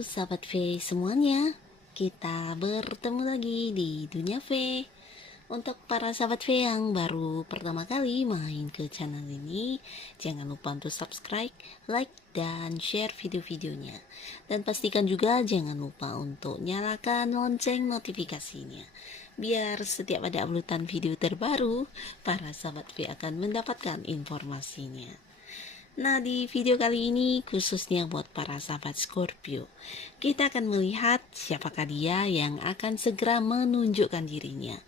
sahabat V semuanya, kita bertemu lagi di Dunia V. Untuk para sahabat V yang baru pertama kali main ke channel ini, jangan lupa untuk subscribe, like, dan share video-videonya. Dan pastikan juga jangan lupa untuk nyalakan lonceng notifikasinya, biar setiap ada uploadan video terbaru, para sahabat V akan mendapatkan informasinya. Nah, di video kali ini khususnya buat para sahabat Scorpio, kita akan melihat siapakah dia yang akan segera menunjukkan dirinya.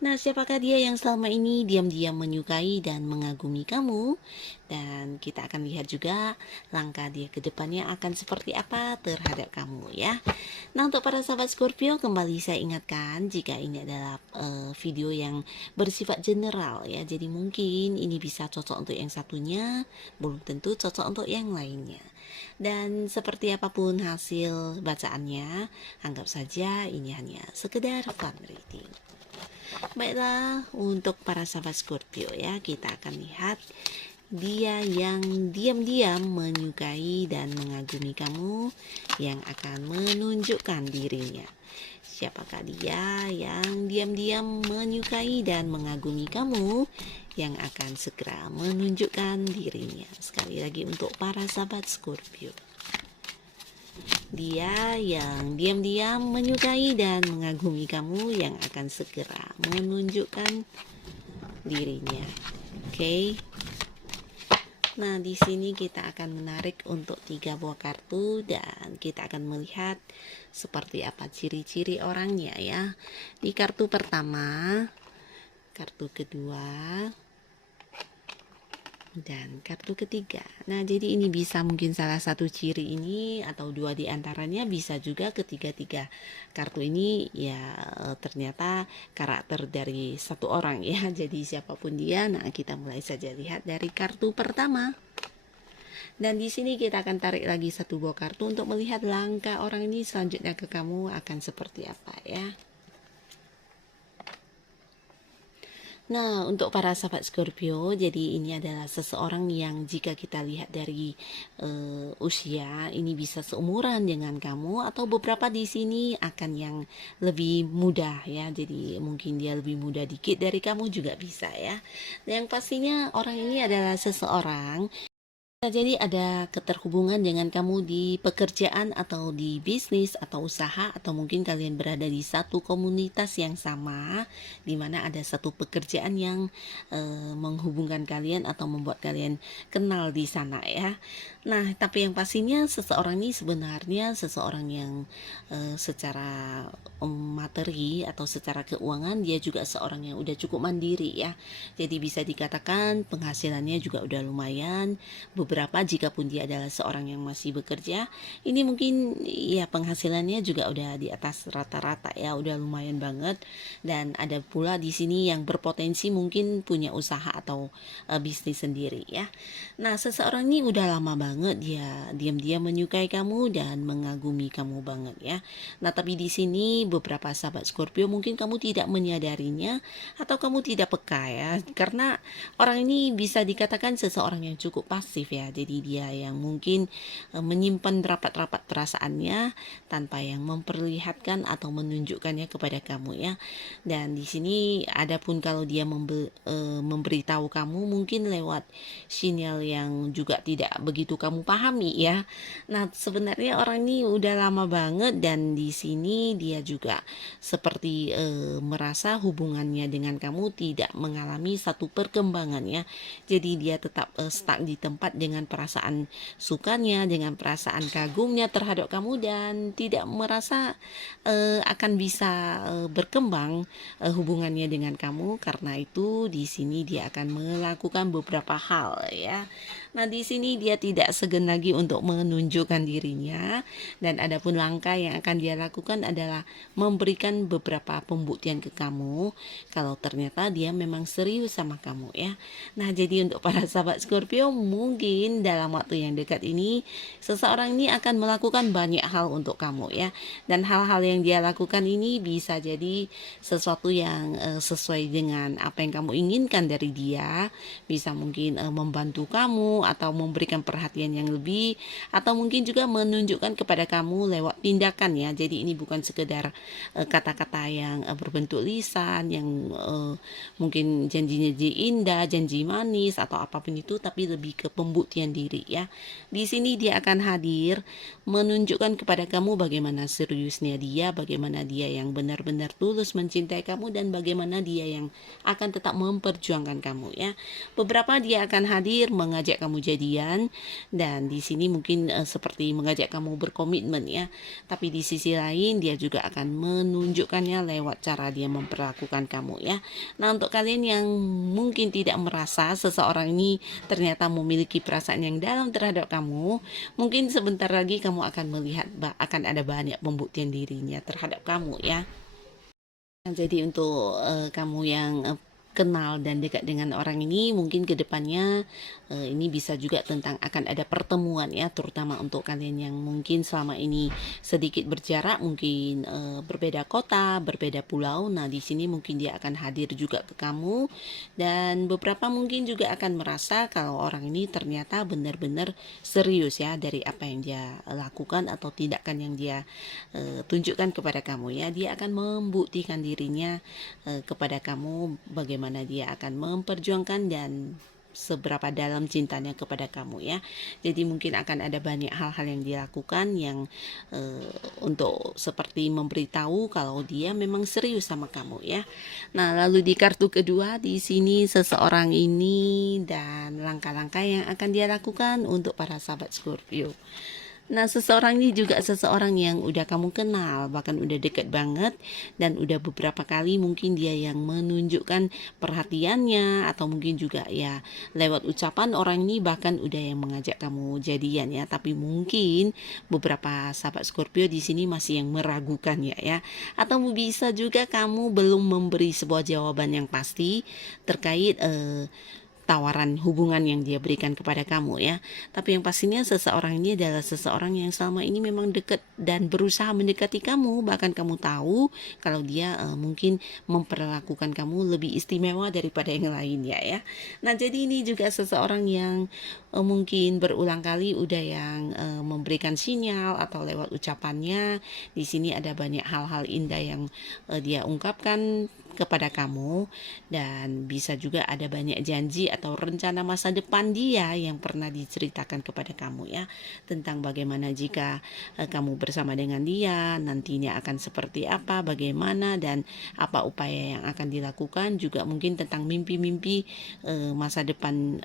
Nah, siapakah dia yang selama ini diam-diam menyukai dan mengagumi kamu? Dan kita akan lihat juga langkah dia ke depannya akan seperti apa terhadap kamu ya. Nah, untuk para sahabat Scorpio, kembali saya ingatkan jika ini adalah video yang bersifat general ya. Jadi mungkin ini bisa cocok untuk yang satunya, belum tentu cocok untuk yang lainnya. Dan seperti apapun hasil bacaannya, anggap saja ini hanya sekedar fun reading. Baiklah, untuk para sahabat Scorpio ya, kita akan lihat dia yang diam-diam menyukai dan mengagumi kamu, yang akan menunjukkan dirinya. Siapakah dia yang diam-diam menyukai dan mengagumi kamu, yang akan segera menunjukkan dirinya? Sekali lagi untuk para sahabat Scorpio, dia yang diam-diam menyukai dan mengagumi kamu, yang akan segera menunjukkan dirinya. Oke. Nah, di sini kita akan menarik untuk 3 buah kartu dan kita akan melihat seperti apa ciri-ciri orangnya ya. Di kartu pertama, kartu kedua, dan kartu ketiga. Nah, jadi ini bisa mungkin salah satu ciri ini atau 2 di antaranya, bisa juga ketiga-tiga kartu ini ya ternyata karakter dari satu orang ya. Jadi siapapun dia, nah kita mulai saja lihat dari kartu pertama. Dan di sini kita akan tarik lagi 1 buah kartu untuk melihat langkah orang ini selanjutnya ke kamu akan seperti apa ya. Nah, untuk para sahabat Scorpio, jadi ini adalah seseorang yang jika kita lihat dari usia, ini bisa seumuran dengan kamu atau beberapa di sini akan yang lebih muda ya. Jadi mungkin dia lebih muda dikit dari kamu juga bisa ya. Dan yang pastinya orang ini adalah seseorang. Nah, jadi ada keterhubungan dengan kamu di pekerjaan atau di bisnis atau usaha, atau mungkin kalian berada di satu komunitas yang sama, di mana ada satu pekerjaan yang menghubungkan kalian atau membuat kalian kenal di sana ya. Nah, tapi yang pastinya seseorang ini sebenarnya seseorang yang secara materi atau secara keuangan dia juga seorang yang udah cukup mandiri ya. Jadi bisa dikatakan penghasilannya juga udah lumayan. Beberapa jika pun dia adalah seorang yang masih bekerja, ini mungkin ya penghasilannya juga udah di atas rata-rata ya, udah lumayan banget. Dan ada pula di sini yang berpotensi mungkin punya usaha atau bisnis sendiri ya. Nah, seseorang ini udah lama banget dia diam-diam menyukai kamu dan mengagumi kamu banget ya. Nah, tapi di sini beberapa sahabat Scorpio mungkin kamu tidak menyadarinya atau kamu tidak peka ya, karena orang ini bisa dikatakan seseorang yang cukup pasif ya. Jadi dia yang mungkin menyimpan rapat-rapat perasaannya tanpa yang memperlihatkan atau menunjukkannya kepada kamu ya. Dan di sini adapun kalau dia memberitahu kamu mungkin lewat sinyal yang juga tidak begitu kamu pahami ya. Nah, sebenarnya orang ini udah lama banget dan di sini dia juga seperti merasa hubungannya dengan kamu tidak mengalami satu perkembangan ya. Jadi dia tetap stuck di tempat dengan perasaan sukanya, dengan perasaan kagumnya terhadap kamu, dan tidak merasa akan bisa berkembang hubungannya dengan kamu. Karena itu di sini dia akan melakukan beberapa hal ya. Nah, di sini dia tidak segan lagi untuk menunjukkan dirinya, dan adapun langkah yang akan dia lakukan adalah memberikan beberapa pembuktian ke kamu kalau ternyata dia memang serius sama kamu ya. Nah, jadi untuk para sahabat Scorpio, mungkin dalam waktu yang dekat ini seseorang ini akan melakukan banyak hal untuk kamu ya. Dan hal-hal yang dia lakukan ini bisa jadi sesuatu yang sesuai dengan apa yang kamu inginkan dari dia. Bisa mungkin membantu kamu atau memberikan perhatian perhatian yang lebih, atau mungkin juga menunjukkan kepada kamu lewat tindakan ya. Jadi ini bukan sekedar kata-kata yang berbentuk lisan, yang mungkin janji-janji indah, janji manis atau apapun itu, tapi lebih ke pembuktian diri ya. Di sini dia akan hadir menunjukkan kepada kamu bagaimana seriusnya dia, bagaimana dia yang benar-benar tulus mencintai kamu, dan bagaimana dia yang akan tetap memperjuangkan kamu ya. Beberapa dia akan hadir mengajak kamu jadian, dan di sini mungkin seperti mengajak kamu berkomitmen ya. Tapi di sisi lain dia juga akan menunjukkannya lewat cara dia memperlakukan kamu ya. Nah, untuk kalian yang mungkin tidak merasa seseorang ini ternyata memiliki perasaan yang dalam terhadap kamu, mungkin sebentar lagi kamu akan melihat akan ada banyak pembuktian dirinya terhadap kamu ya. Jadi untuk kamu yang kenal dan dekat dengan orang ini, mungkin kedepannya ini bisa juga tentang akan ada pertemuan ya, terutama untuk kalian yang mungkin selama ini sedikit berjarak, mungkin berbeda kota, berbeda pulau. Nah, di sini mungkin dia akan hadir juga ke kamu, dan beberapa mungkin juga akan merasa kalau orang ini ternyata benar-benar serius ya dari apa yang dia lakukan atau tindakan yang dia tunjukkan kepada kamu ya. Dia akan membuktikan dirinya kepada kamu bagaimana dia akan memperjuangkan dan seberapa dalam cintanya kepada kamu ya. Jadi mungkin akan ada banyak hal-hal yang dilakukan yang untuk seperti memberitahu kalau dia memang serius sama kamu ya. Nah, lalu di kartu kedua di sini seseorang ini dan langkah-langkah yang akan dia lakukan untuk para sahabat Scorpio. Nah, seseorang ini juga seseorang yang udah kamu kenal, bahkan udah deket banget, dan udah beberapa kali mungkin dia yang menunjukkan perhatiannya, atau mungkin juga ya lewat ucapan orang ini bahkan udah yang mengajak kamu jadian ya. Tapi mungkin beberapa sahabat Scorpio di sini masih yang meragukan ya. Atau bisa juga kamu belum memberi sebuah jawaban yang pasti terkait tawaran hubungan yang dia berikan kepada kamu ya. Tapi yang pastinya seseorang ini adalah seseorang yang selama ini memang dekat dan berusaha mendekati kamu, bahkan kamu tahu kalau dia mungkin memperlakukan kamu lebih istimewa daripada yang lain ya. Nah, jadi ini juga seseorang yang mungkin berulang kali udah yang memberikan sinyal atau lewat ucapannya. Di sini ada banyak hal-hal indah yang dia ungkapkan kepada kamu, dan bisa juga ada banyak janji atau rencana masa depan dia yang pernah diceritakan kepada kamu ya, tentang bagaimana jika kamu bersama dengan dia nantinya akan seperti apa, bagaimana, dan apa upaya yang akan dilakukan, juga mungkin tentang mimpi-mimpi masa depan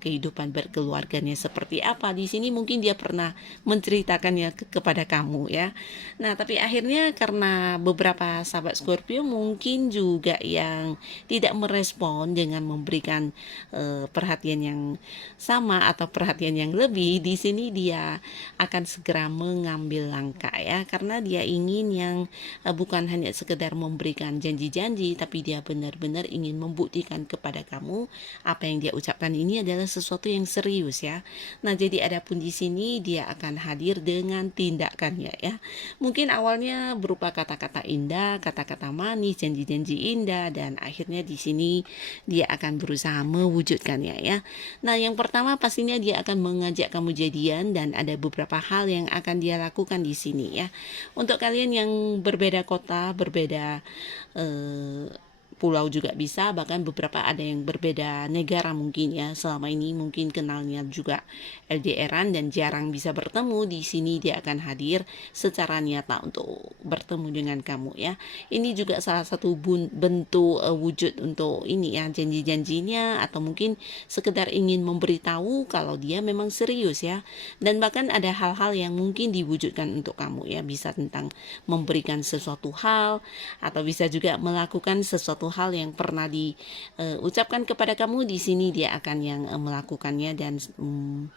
kehidupan berkeluarganya seperti apa. Di sini mungkin dia pernah menceritakannya kepada kamu ya. Nah, tapi akhirnya karena beberapa sahabat Scorpio mungkin juga yang tidak merespon dengan memberikan perhatian yang sama atau perhatian yang lebih, di sini dia akan segera mengambil langkah ya, karena dia ingin yang bukan hanya sekedar memberikan janji-janji, tapi dia benar-benar ingin membuktikan kepada kamu apa yang dia ucapkan ini adalah sesuatu yang serius ya. Nah, jadi adapun di sini dia akan hadir dengan tindakannya ya. Mungkin awalnya berupa kata-kata indah, kata-kata manis, janji-janji indah, dan akhirnya di sini dia akan berusaha mewujudkannya ya. Nah, yang pertama pastinya dia akan mengajak kamu jadian, dan ada beberapa hal yang akan dia lakukan di sini ya. Untuk kalian yang berbeda kota, berbeda pulau juga bisa, bahkan beberapa ada yang berbeda negara mungkin ya, selama ini mungkin kenalnya juga LDRan dan jarang bisa bertemu. Di sini dia akan hadir secara nyata untuk bertemu dengan kamu ya. Ini juga salah satu bentuk wujud untuk ini ya, janji-janjinya, atau mungkin sekedar ingin memberitahu kalau dia memang serius ya. Dan bahkan ada hal-hal yang mungkin diwujudkan untuk kamu ya, bisa tentang memberikan sesuatu hal, atau bisa juga melakukan sesuatu hal yang pernah diucapkan kepada kamu. Di sini dia akan yang melakukannya dan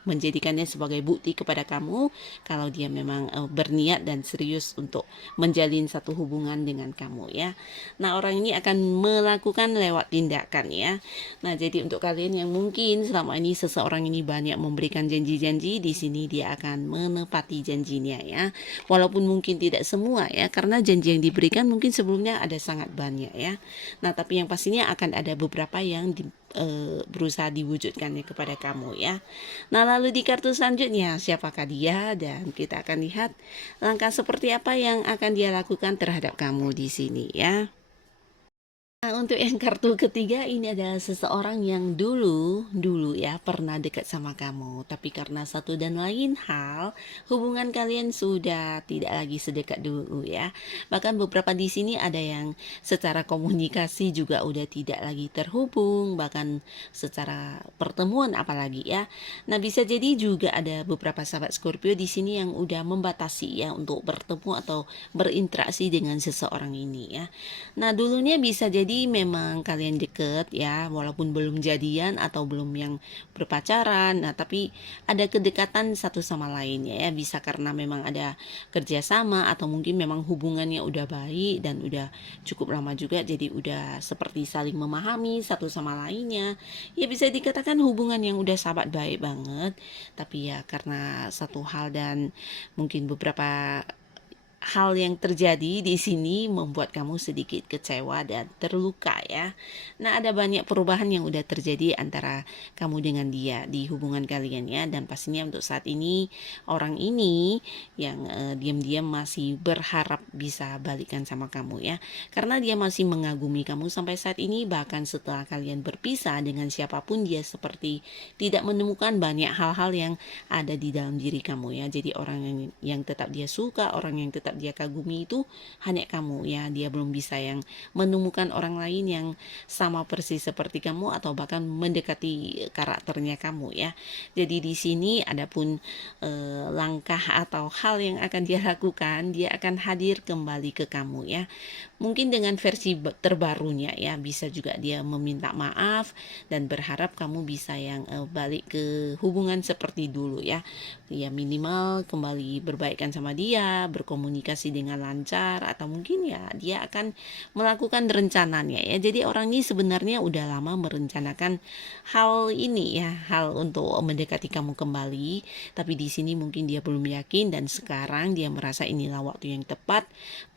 menjadikannya sebagai bukti kepada kamu kalau dia memang berniat dan serius untuk menjalin satu hubungan dengan kamu ya. Nah, orang ini akan melakukan lewat tindakan ya. Nah, jadi untuk kalian yang mungkin selama ini seseorang ini banyak memberikan janji-janji, di sini dia akan menepati janjinya ya. Walaupun mungkin tidak semua ya, karena janji yang diberikan mungkin sebelumnya ada sangat banyak ya. Nah, tapi yang pastinya akan ada beberapa yang berusaha diwujudkannya kepada kamu ya. Nah, lalu di kartu selanjutnya, siapakah dia? Dan kita akan lihat langkah seperti apa yang akan dia lakukan terhadap kamu di sini ya. Nah, untuk yang kartu ketiga ini adalah seseorang yang dulu ya pernah dekat sama kamu, tapi karena satu dan lain hal, hubungan kalian sudah tidak lagi sedekat dulu ya. Bahkan beberapa di sini ada yang secara komunikasi juga udah tidak lagi terhubung, bahkan secara pertemuan apalagi ya. Nah, bisa jadi juga ada beberapa sahabat Scorpio di sini yang udah membatasi ya untuk bertemu atau berinteraksi dengan seseorang ini ya. Nah, dulunya bisa jadi memang kalian deket ya, walaupun belum jadian atau belum yang berpacaran. Nah, tapi ada kedekatan satu sama lainnya ya. Bisa karena memang ada kerjasama atau mungkin memang hubungannya udah baik dan udah cukup lama juga. Jadi udah seperti saling memahami satu sama lainnya. Ya bisa dikatakan hubungan yang udah sahabat baik banget. Tapi ya karena satu hal dan mungkin beberapa hal yang terjadi di sini membuat kamu sedikit kecewa dan terluka ya. Nah, ada banyak perubahan yang udah terjadi antara kamu dengan dia di hubungan kalian ya. Dan pastinya untuk saat ini orang ini yang diam-diam masih berharap bisa balikan sama kamu ya. Karena dia masih mengagumi kamu sampai saat ini, bahkan setelah kalian berpisah dengan siapapun dia seperti tidak menemukan banyak hal-hal yang ada di dalam diri kamu ya. Jadi orang yang tetap dia suka, orang yang tetap dia kagumi itu hanya kamu ya. Dia belum bisa yang menemukan orang lain yang sama persis seperti kamu atau bahkan mendekati karakternya kamu ya. Jadi di sini adapun langkah atau hal yang akan dia lakukan, dia akan hadir kembali ke kamu ya. Mungkin dengan versi terbarunya ya, bisa juga dia meminta maaf dan berharap kamu bisa yang balik ke hubungan seperti dulu ya. Ya minimal kembali berbaikan sama dia, berkomunikasi dengan lancar, atau mungkin ya dia akan melakukan rencananya ya. Jadi orang ini sebenarnya udah lama merencanakan hal ini ya, hal untuk mendekati kamu kembali, tapi di sini mungkin dia belum yakin dan sekarang dia merasa inilah waktu yang tepat,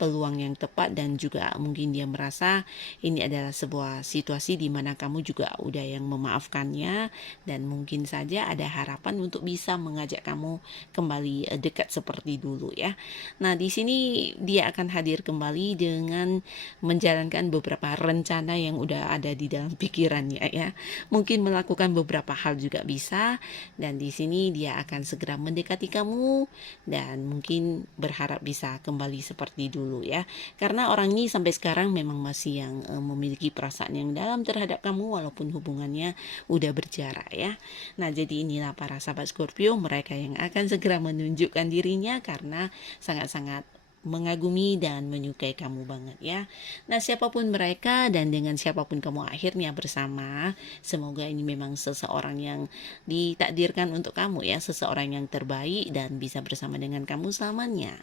peluang yang tepat, dan juga mungkin dia merasa ini adalah sebuah situasi di mana kamu juga udah yang memaafkannya dan mungkin saja ada harapan untuk bisa mengajak kamu kembali dekat seperti dulu ya. Nah, di sini dia akan hadir kembali dengan menjalankan beberapa rencana yang udah ada di dalam pikirannya ya. Mungkin melakukan beberapa hal juga bisa, dan di sini dia akan segera mendekati kamu dan mungkin berharap bisa kembali seperti dulu ya. Karena orang ini sampai sekarang memang masih yang memiliki perasaan yang dalam terhadap kamu walaupun hubungannya udah berjarak ya. Nah, jadi inilah para sahabat Scorpio, mereka yang akan segera menunjukkan dirinya karena sangat-sangat mengagumi dan menyukai kamu banget ya. Nah, siapapun mereka dan dengan siapapun kamu akhirnya bersama, semoga ini memang seseorang yang ditakdirkan untuk kamu ya, seseorang yang terbaik dan bisa bersama dengan kamu selamanya.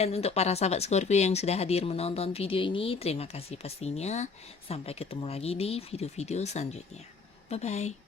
Dan untuk para sahabat Scorpio yang sudah hadir menonton video ini, terima kasih pastinya. Sampai ketemu lagi di video-video selanjutnya. Bye bye.